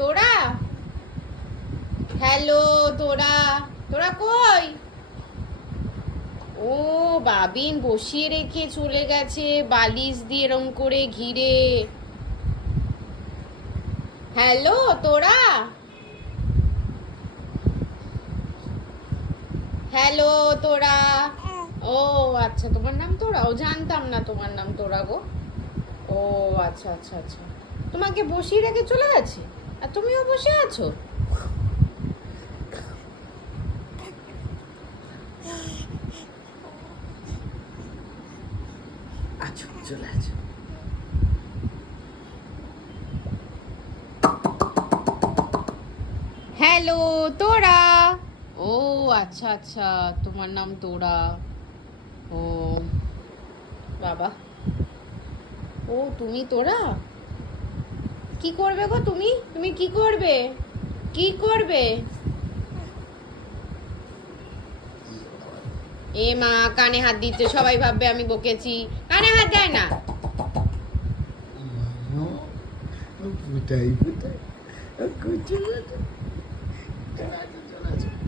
তোরা হ্যালো, তোরা তোরা কই? ও বাবিন বসিয়ে রেখে চলে গেছে বালিশ দিয়ে এরম করে ঘিরে। হ্যালো তোরা, হ্যালো তোরা। ও আচ্ছা, তোমার নাম তোরা? ও জানতাম না তোমার নাম তোরা গো। ও আচ্ছা আচ্ছা আচ্ছা, তোমাকে বসিয়ে রেখে চলে গেছে আর তুমিও বসে আছো? আচ্ছা চলে আছো। হ্যালো তোরা। ও আচ্ছা আচ্ছা, তোমার নাম তোরা। ও বাবা, ও তুমি তোরা কি করবে গো? তুমি তুমি কি করবে? কি করবে? এ মা, কানে হাত দিচ্ছে, সবাই ভাববে আমি বকেছি। কানে হাত দেয় না। ফুটাই ফুটাই কুচি চলে আছো চলে আছো।